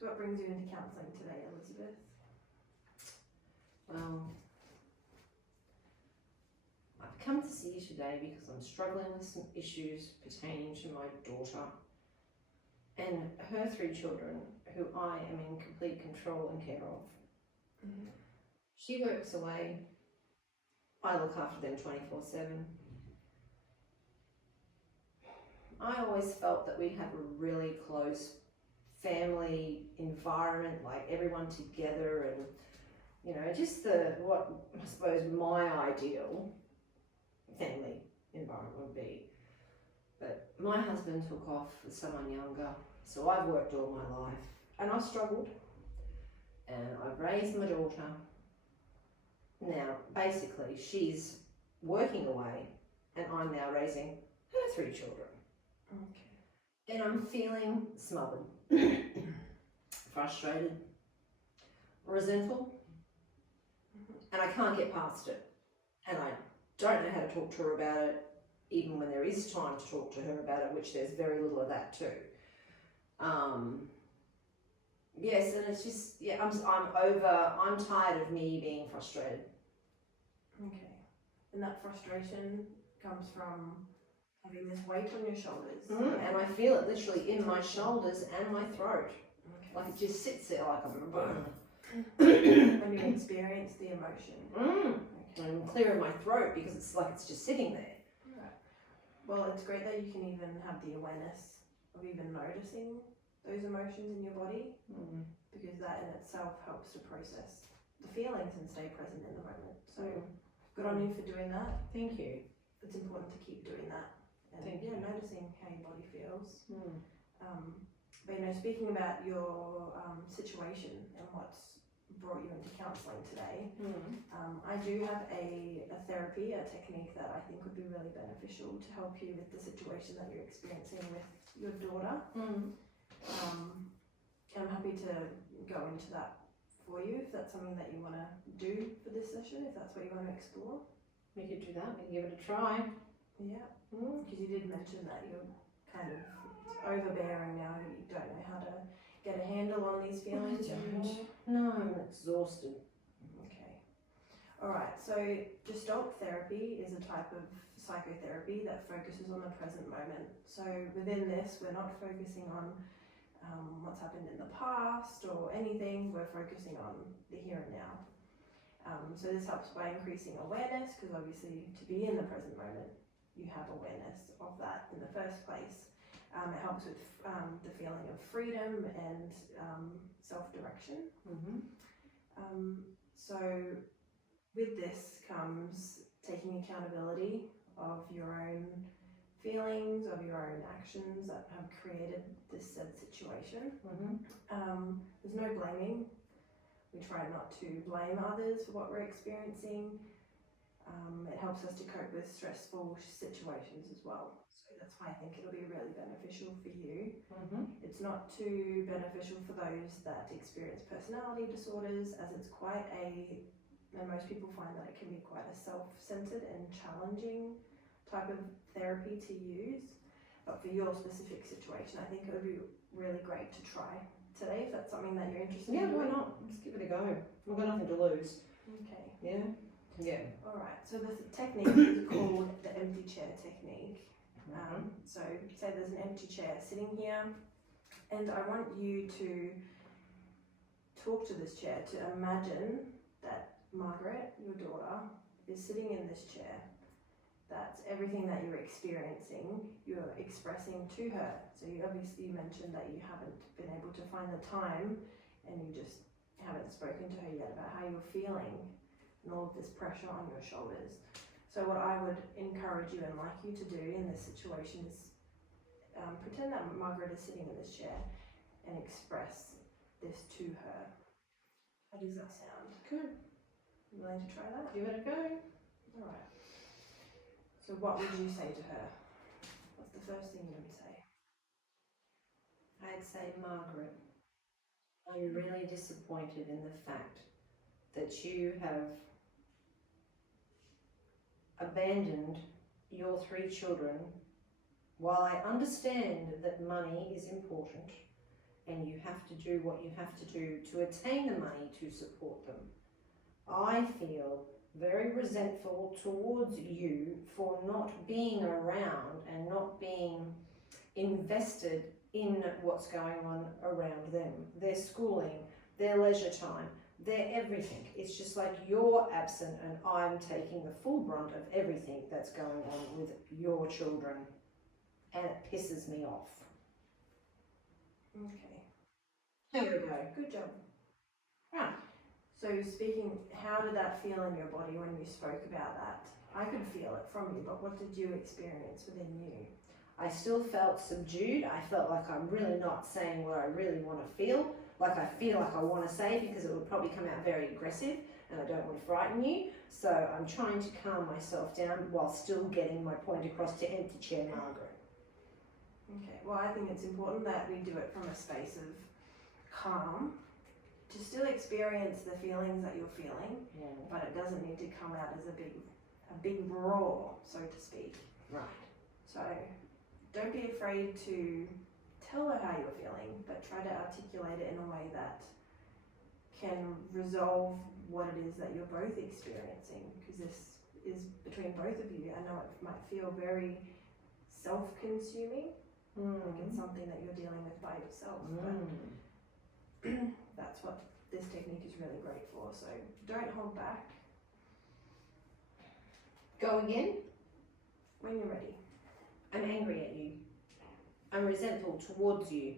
So what brings you into counselling today, Elizabeth? Well, I've come to see you today because I'm struggling with some issues pertaining to my daughter and her 3 children, who I am in complete control and care of. Mm-hmm. She works away. I look after them 24/7. I always felt that we'd have a really close family environment, like everyone together, and you know, just what I suppose my ideal family environment would be. But my husband took off with someone younger, so I've worked all my life and I've struggled, and I've raised my daughter. Now basically she's working away and I'm now raising her 3 children. Okay. And I'm feeling smothered, frustrated, resentful, and I can't get past it. And I don't know how to talk to her about it, even when there is time to talk to her about it, which there's very little of that too. Yes, and it's just, yeah, I'm tired of me being frustrated. Okay. And that frustration comes from having this weight on your shoulders. And I feel it literally in my shoulders and my throat. Okay. Like it just sits there like I'm When you experience the emotion. Okay. I'm clear in my throat because it's like it's just sitting there. Right. Well, it's great that you can even have the awareness of even noticing those emotions in your body, because that in itself helps to process the feelings and stay present in the moment. So good on you for doing that. Thank you. It's important to keep doing that. And Thank you. Noticing how your body feels. But you know, speaking about your situation and what's brought you into counselling today, I do have a therapy, a technique that I think would be really beneficial to help you with the situation that you're experiencing with your daughter. I'm happy to go into that for you if that's something that you want to do for this session, if that's what you want to explore. We could do that. We can give it a try. Yeah, because you did mention that you're kind of overbearing now. You don't know how to get a handle on these feelings anymore. No, I'm exhausted. Okay. Alright, so Gestalt therapy is a type of psychotherapy that focuses on the present moment. So within this, we're not focusing on what's happened in the past or anything, we're focusing on the here and now. So this helps by increasing awareness, because obviously to be in the present moment, you have awareness of that in the first place. It helps with the feeling of freedom and self-direction. So with this comes taking accountability of your own feelings, of your own actions that have created this said situation. There's no blaming. We try not to blame others for what we're experiencing. It helps us to cope with stressful situations as well. So that's why I think it'll be really beneficial for you. It's not too beneficial for those that experience personality disorders, as it's quite and most people find that it can be quite a self-centered and challenging type of therapy to use. But for your specific situation, I think it would be really great to try today, if that's something that you're interested in. Yeah, why not? Let's give it a go. We've got nothing to lose. Okay. Yeah? Yeah. Alright, so the technique is called the empty chair technique. So say there's an empty chair sitting here, and I want you to talk to this chair, to imagine that Margaret, your daughter, is sitting in this chair. That's everything that you're experiencing, you're expressing to her. So you obviously mentioned that you haven't been able to find the time, and you just haven't spoken to her yet about how you're feeling and all of this pressure on your shoulders. So what I would encourage you and like you to do in this situation is pretend that Margaret is sitting in this chair and express this to her. How does that sound? Good. You willing to try that? Give it a go. Alright. So what would you say to her? What's the first thing you would say? I'd say, Margaret, I'm really disappointed in the fact that you have abandoned your 3 children. While I understand that money is important and you have to do what you have to do to attain the money to support them. I feel very resentful towards you for not being around and not being invested in what's going on around them, their schooling, their leisure time, their everything. It's just like you're absent and I'm taking the full brunt of everything that's going on with your children, and it pisses me off. Okay. There we go. Good job. Right. So speaking, how did that feel in your body when you spoke about that? I could feel it from you, but what did you experience within you? I still felt subdued. I felt like I'm really not saying what I really want to feel. Like I feel like I want to say, because it would probably come out very aggressive and I don't want to frighten you. So I'm trying to calm myself down while still getting my point across to empty chair Margaret. Okay, well, I think it's important that we do it from a space of calm, to still experience the feelings that you're feeling, but it doesn't need to come out as a big roar, so to speak. Right. So don't be afraid to tell her how you're feeling, but try to articulate it in a way that can resolve what it is that you're both experiencing, because this is between both of you. I know it might feel very self-consuming, like it's something that you're dealing with by yourself, but that's what this technique is really great for. So don't hold back. Go again? When you're ready. I'm angry at you. I'm resentful towards you.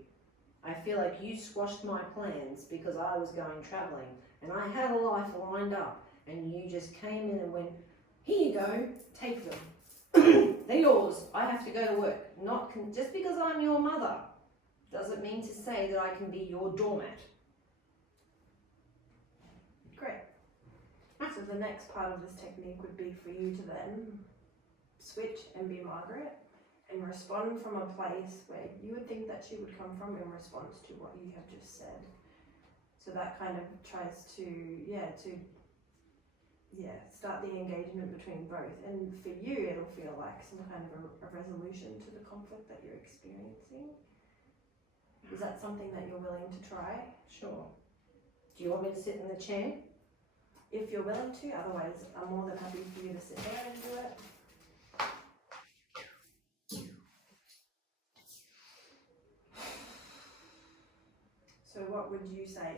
I feel like you squashed my plans because I was going travelling and I had a life lined up, and you just came in and went, here you go, take them. They're yours. I have to go to work. Just because I'm your mother doesn't mean to say that I can be your doormat. Great. So the next part of this technique would be for you to then switch and be Margaret and respond from a place where you would think that she would come from in response to what you have just said. So that kind of tries to start the engagement between both. And for you, it'll feel like some kind of a resolution to the conflict that you're experiencing. Is that something that you're willing to try? Sure. Do you want me to sit in the chair? If you're willing to, otherwise I'm more than happy for you to sit there and do it. So what would you say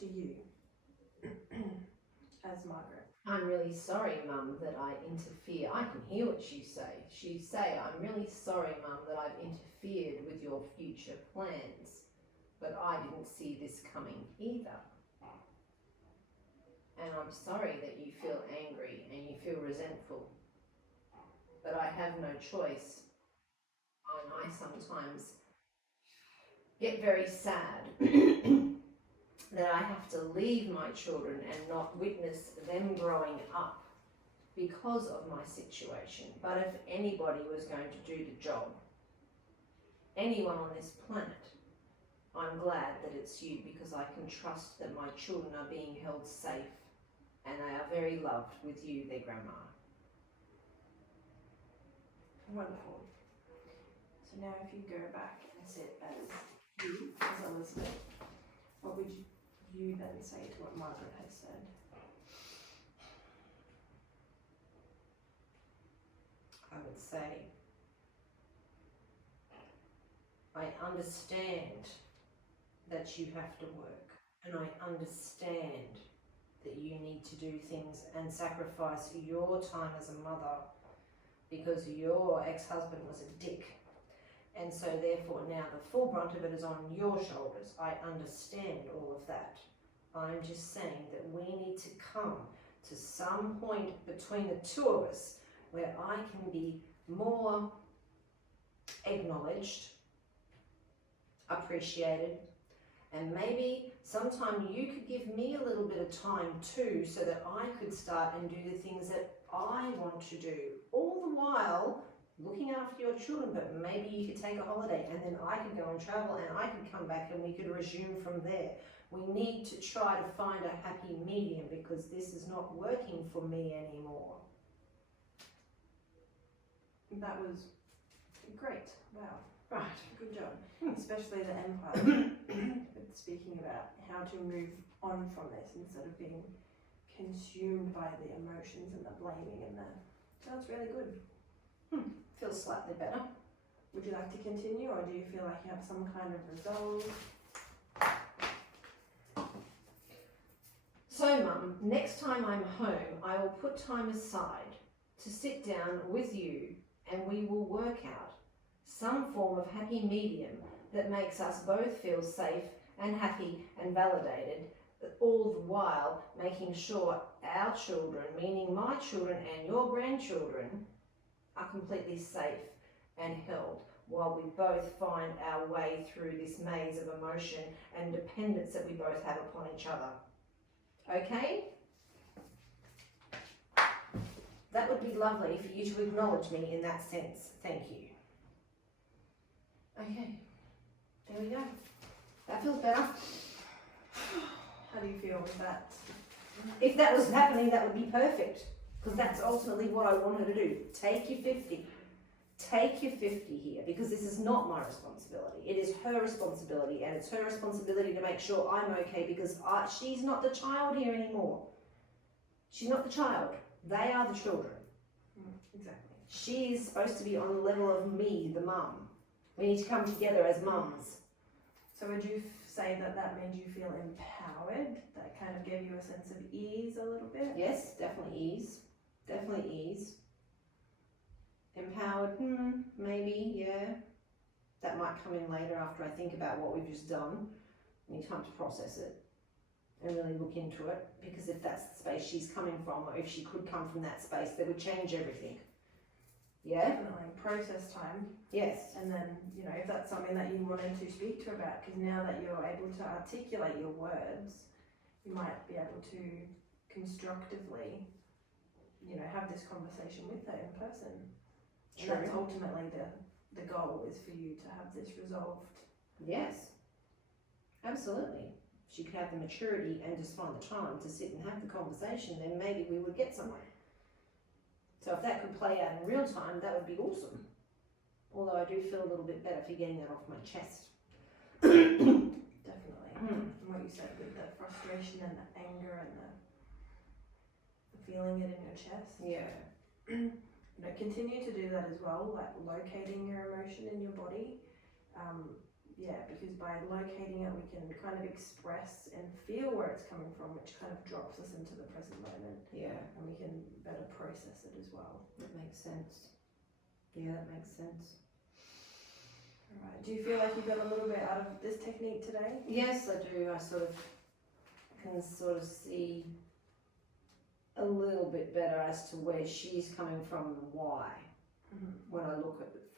to you as Margaret? I'm really sorry, Mum, that I interfere. I can hear what you say. She say, I'm really sorry, Mum, that I've interfered with your future plans, but I didn't see this coming either. And I'm sorry that you feel angry and you feel resentful, but I have no choice. And I sometimes get very sad that I have to leave my children and not witness them growing up because of my situation. But if anybody was going to do the job, anyone on this planet, I'm glad that it's you, because I can trust that my children are being held safe and they are very loved with you, their grandma. Wonderful. So now if you go back and sit as you, as Elizabeth, what would you then say to what Margaret has said? I would say, I understand that you have to work, and I understand that you need to do things and sacrifice your time as a mother because your ex-husband was a dick. And so therefore now the full brunt of it is on your shoulders. I understand all of that. I'm just saying that we need to come to some point between the two of us where I can be more acknowledged, appreciated, and maybe sometime you could give me a little bit of time too, so that I could start and do the things that I want to do, all the while looking after your children. But maybe you could take a holiday and then I could go and travel and I could come back and we could resume from there. We need to try to find a happy medium, because this is not working for me anymore. That was great. Wow. Right. Good job. Especially the end part. It's speaking about how to move on from this instead of being consumed by the emotions and the blaming and the. So that's really good. Feels slightly better. Would you like to continue, or do you feel like you have some kind of resolve? So, Mum, next time I'm home, I will put time aside to sit down with you and we will work out some form of happy medium that makes us both feel safe and happy and validated, all the while making sure our children, meaning my children and your grandchildren, are completely safe and held while we both find our way through this maze of emotion and dependence that we both have upon each other. Okay? That would be lovely for you to acknowledge me in that sense. Thank you. Okay, there we go. That feels better. How do you feel with that? If that was happening, that would be perfect, because that's ultimately what I want her to do. Take your 50. Take your 50 here, because this is not my responsibility. It is her responsibility, and it's her responsibility to make sure I'm okay, because she's not the child here anymore. She's not the child. They are the children. Exactly. She is supposed to be on the level of me, the mum. We need to come together as mums. So would you say that that made you feel empowered? That kind of gave you a sense of ease a little bit? Yes, definitely ease. Definitely ease. Empowered, maybe, yeah. That might come in later after I think about what we've just done. I need time to process it and really look into it, because if that's the space she's coming from, or if she could come from that space, that would change everything. Yeah? Definitely. Process time. Yes. And then, you know, if that's something that you wanted to speak to her about, because now that you're able to articulate your words, you might be able to constructively, you know, have this conversation with her in person. And True. that's ultimately the goal, is for you to have this resolved. Yes. Absolutely. If she could have the maturity and just find the time to sit and have the conversation, then maybe we would get somewhere. So if that could play out in real time, that would be awesome. Although I do feel a little bit better for getting that off my chest. Definitely. And what you said with the frustration and the anger and the feeling it in your chest. Yeah. You know, continue to do that as well, like locating your emotion in your body. Yeah, because by locating it, we can kind of express and feel where it's coming from, which kind of drops us into the present moment. Yeah. And we can better process it as well. That makes sense. Yeah, that makes sense. All right. Do you feel like you got a little bit out of this technique today? Yes, I do. I can see a little bit better as to where she's coming from and why, when I look at it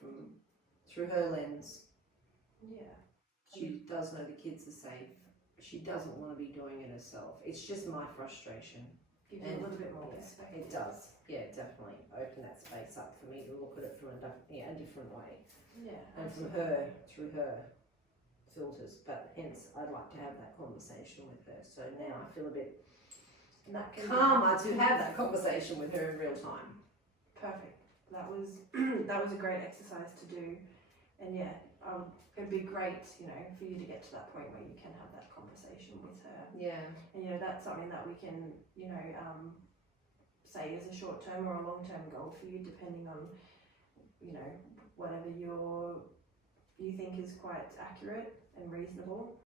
through her lens. Yeah. She does know the kids are safe. She doesn't want to be doing it herself. It's just my frustration. Gives you a little bit more perspective. It does. Yeah, definitely. Open that space up for me to look at it from a different way. Yeah. And from her, through her filters. But hence, I'd like to have that conversation with her. So now I feel a bit calmer to have that conversation with her in real time. Perfect. That was a great exercise to do, and yeah, it'd be great, you know, for you to get to that point where you can have that conversation with her. Yeah. And you know, that's something that we can, you know, say is a short-term or a long-term goal for you, depending on, you know, whatever you think is quite accurate and reasonable.